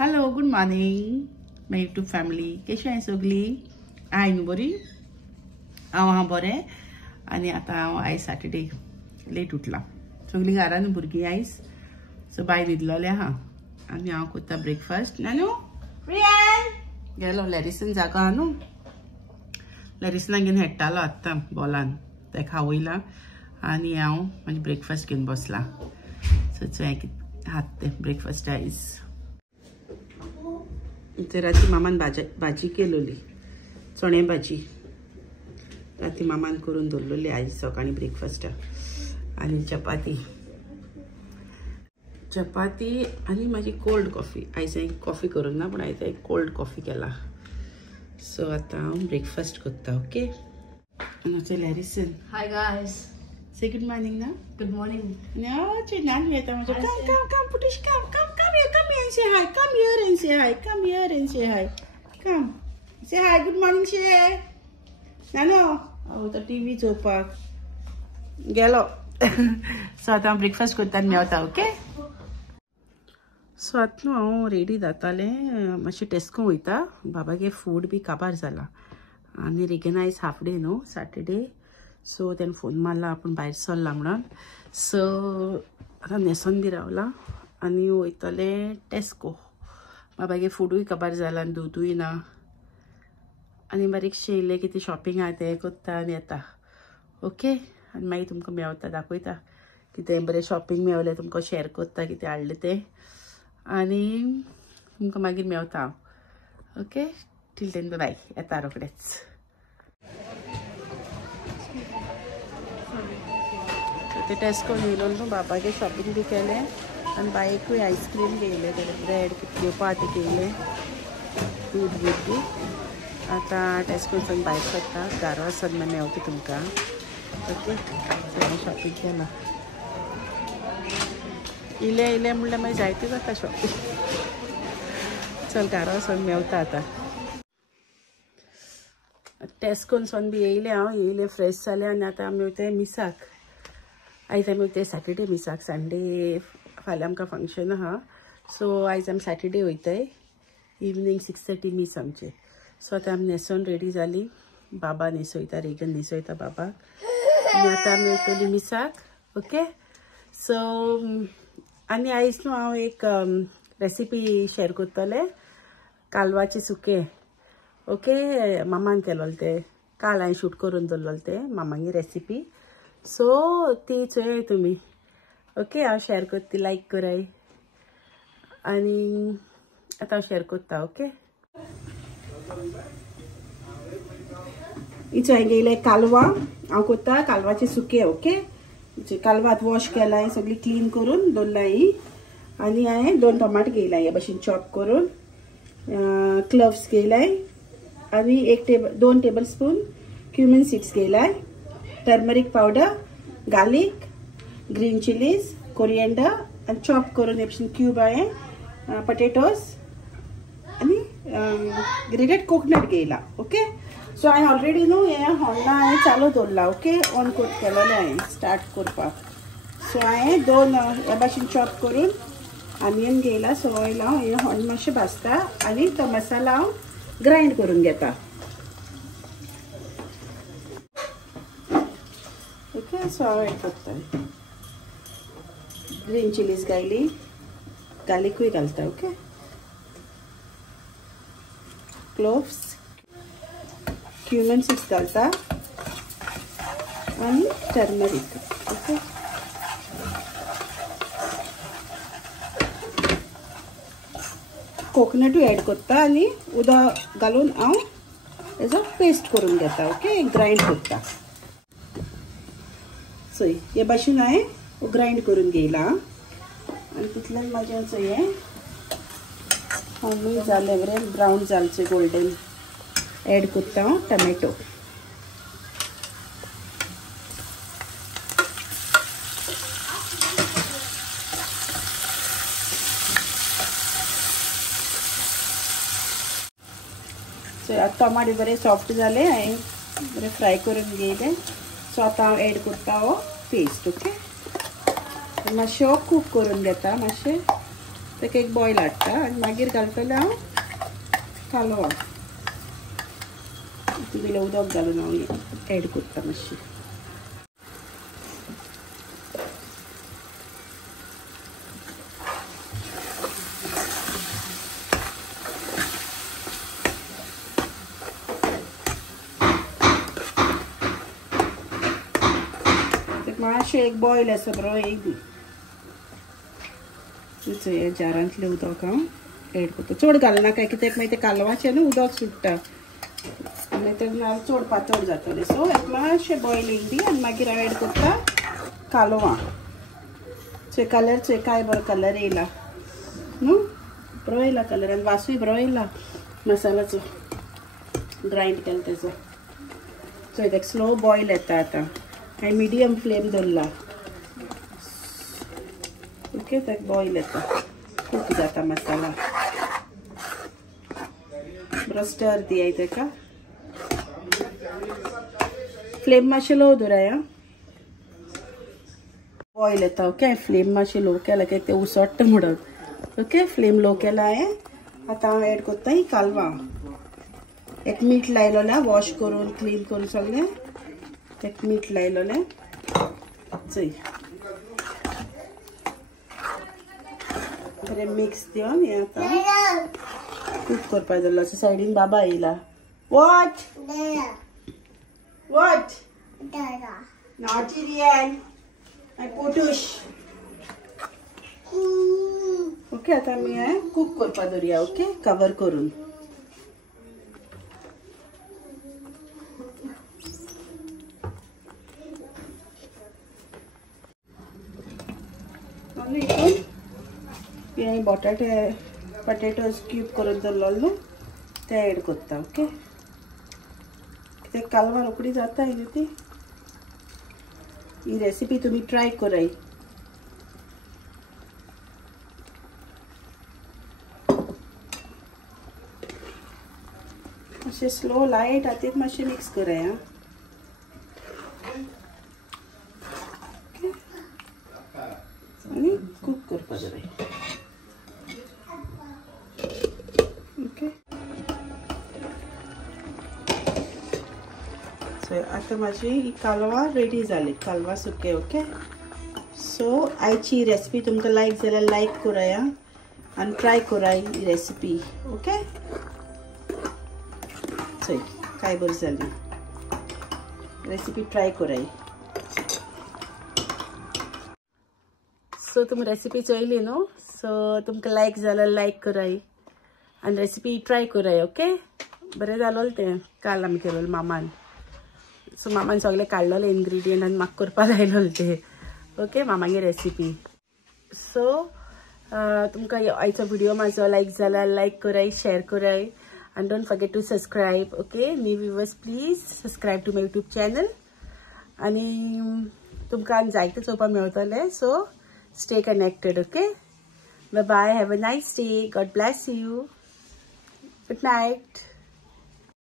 Hello, good morning माय YouTube family. कशी आहे सगळी? आहे न्हू बरी? हांव बरें. आनी आतां हांव आयज सॅटर्डे लेट उठला. सगळीं घरान भुरगीं आयज सो भायर न्हिदलोलें आहा आनी हांव करता ब्रेकफास्ट. नानू प्रियान गेलो लॅरिसन जागो आहा न्हू. लॅरिसनाक घेवन खेळटालो आत्तां बॉलान, तेका खावयलां आनी हांव म्हाजें ब्रेकफास्ट घेवन बसलां. सो हें हात तें ब्रेकफास्ट आयज. तर राती मामान भाजी केलोली, चणे भाजी राती मामान करून दवरलेली आयज सकाळी ब्रेकफास्टाक. आनी चपाती आनी म्हाजी कोल्ड कॉफी. आयज हांवें कॉफी करूंक ना पूण आयज हांवें कोल्ड कॉफी केला. सो आतां हांव ब्रेकफास्ट करता. ओके. आनी लॅरिसन. Hi guys. Say good morning now. Good morning. No, Nanu yet. Come, Putush, come here and say hi. Come here and say hi. Come here and say hi. Come, say hi. Good morning, Shay. Nanu. Oh, the TV is open. Gelo. So आता breakfast करता मी आता. Okay. So आता हांव ready जाताले. मातशें टेस्को वयता. बाबागे food बी काबार जाला आनी रिकग्नायज हाफ डे न्हू सॅटर्डे. सो तेन फोन मारला आपण भायर सरला म्हणून. सो आतां न्हेसोन बी रावला आनी वयतले टेस्को. बाबागे फूडूय काबार जाला आनी दूदूय ना आनी बारीकशें इल्लें कितें शॉपिंग आहा तें करता आनी येता. ओके. आनी मागीर तुमकां मेवता दाखयता कितें बरें शॉपिंग मेवलें तुमकां शेअर करता कितें हाडलें तें आनी तुमकां मागीर मेवता हांव. ओके. Till then bye. येता रोखडेंच. ते टेस्को येयलो न्हू बाबागे शॉपिंग बी केलें आनी बायकूय आयस्क्रीम घेयलें ब्रेड कितल्यो पाट घेयलें दूद बी. आतां टेस्कोन भायर सरता. घरा वचून मागीर मेवता तुमकां. ओके. हांवें शॉपिंग केलां. इलें म्हणल्यार मागीर जायतें जाता शॉपिंग. चल घरा वचून मेवता आतां. टेस्कोन सोन बी येयलें हांव. येयलें फ्रेश जालें आनी आतां आमी वयता मिसाक. आयज आमी वयताय सॅटर्डे मिसाक. संडे फाल्यां आमकां फंक्शन आहा. सो आयज आमी सॅटर्डे वयताय. इवनिंग 6:30 मीस आमचें. सो आतां आमी न्हेसोन रेडी जाली. बाबा न्हेसयता, रेगन न्हेसयता बाबाक आनी आतां आमी वयतली मिसाक. ओके. सो आनी आयज न्हू हांव एक रेसिपी शेअर करतलें. कालवाचे सुकें. ओके. मामान केलोलें तें काल हांवें शूट करून दवरलोलें तें मामागे रेसिपी. सो ती चोय तुमी. ओके. हांव शेअर करता. लायक कराय आनी आतां हांव शेअर करता. ओके. इचो हांवें घेयलें कालवां. हांव करता कालवाचे सुकें. ओके. कालवां वॉश केलाय सगळी क्लीन करून दवरलाय. आनी हांवें 2 टोमाट घेयलाय हे भाशेन चॉप करून. क्लव्स घेयलाय आनी 2 टेबल स्पून क्युमिन सीड्स घेयलाय. Turmeric powder, garlic, green chillies, coriander आनी चॉप करून हे भाशेन क्यूब हांवें पटेटोज आनी ग्रेटेड कोकोनट घेयला. ओके. सो हांवें ऑलरेडी न्हू हें हॉर्ना हांवें चालू दवरला. ओके. ऑन केलोलें हांवें स्टार्ट करपाक. सो हांवें 2 हे भाशेन चॉप करून आनियन घेयला. सो ऑयल हांव हें हॉर्न मातशें भाजता आनी तो मसाला हांव ग्रायंड करून घेता. ओके. सो हांव एड करता. ग्रीन चिलीज घायली, गार्लिकूय घालता. ओके. क्लोव्स, क्युमिन सीड्स घालता आनी टर्मरीक. ओके. कोकोनटूय एड करता आनी उदक घालून हांव हेजो पेस्ट करून घेता. ओके. ग्रायंड करता. सो हे भाशेन हांवें ग्रायंड करून घेयला आनी तितल्यान म्हाजें हें हळूय जालें बरें ब्रावन जालचें गोल्डन. एड करता हांव टमॅटो. सो आतां टमाटे बरें सॉफ्ट जाले. हांवें बरें फ्राय करून घेयलें. सो आतां हांव एड करता हो पेस्ट. ओके. मातशें कूक करून घेता. मातशें ताका एक बॉयल हाडटा आनी मागीर घालतलें हांव कालवां. तितून उदक घालून हांव एड करता मातशी. मातशें एक बॉयल आसा बरो एक दी. हे जारांतलें उदक हांव एड करता. चड घालनाका कित्याक मागीर तें कालवाचें न्हू उदक सुट्टा आनी तेन्ना चड पातळ जातलें. सो मातशें बॉयल एक दी आनी मागीर हांव एड करता कालवां. चोय कलर चोय काय बरो कलर येयला न्हू. बरो येयला कलर आनी वासूय बरो येयला मसालाचो ग्रायंड केला तेजो. चोय तेका स्लो बॉयल येता आतां. हांवें मिडियम फ्लेम दवरला. ओके तेका बॉयल येता कूक जाता मसाला. बरो स्टर दियाय तेका. फ्लेम मातशें लो दवराय. बॉयल येता. ओके फ्लेम मातशें लो केला की तें उसोडटा म्हणून. ओके फ्लेम लो केला हांवें. आतां हांव एड करता ही कालवां. एक मीठ लायलोलें वॉश करून क्लीन करून सगळें. एक मीठ लायलोलें चोय बरें मिक्स दिवन हें आतां कूक करपा जालो. सायडीन बाबा येयला. वॉट वॉट नॉटी रियल माय पोटूश. ओके आतां आमी हें कूक करपा दवरया. ओके कवर करून. हितून पटेटोज क्यूब करून दवरलेलो ते एड करता. ओके कित्याक कालवां रोखडी जाता न्ही ती. ही रेसिपी तुमी ट्राय कराय. मातशें स्लो लायट हातीर मातशें मिक्स कराय. आनी कूक करपा जाय. ओके सो आतां म्हाजी ही कालवां रेडी जाली. कालवां सुकें. ओके सो आयची रेसिपी तुमकां लायक जाल्यार लायक कराय आनी ट्राय कराय ही रेसिपी. ओके चोय काय बरी जाली रेसिपी ट्राय कराय. सो तुमी रेसिपी चोयली न्हू. सो तुमकां लायक जाल्यार लायक कराय आनी रेसिपी ट्राय कराय. ओके बरें जालोलें तें काल आमी केलोलें मामान. सो मामान सगळें काडलोलें इनग्रिडियंट आनी म्हाका करपा लायलोलें तें. Okay मामागे recipe. सो तुमकां आयचो व्हिडिओ म्हाजो लायक जाल्यार लायक कराय शेअर कराय आनी don't forget to subscribe. Okay new viewers please subscribe to my YouTube channel. आनी तुमकां आनी जायतें चोवपाक मेळटलें. So stay connected. Okay bye bye. Have a nice day. God bless you. Good night.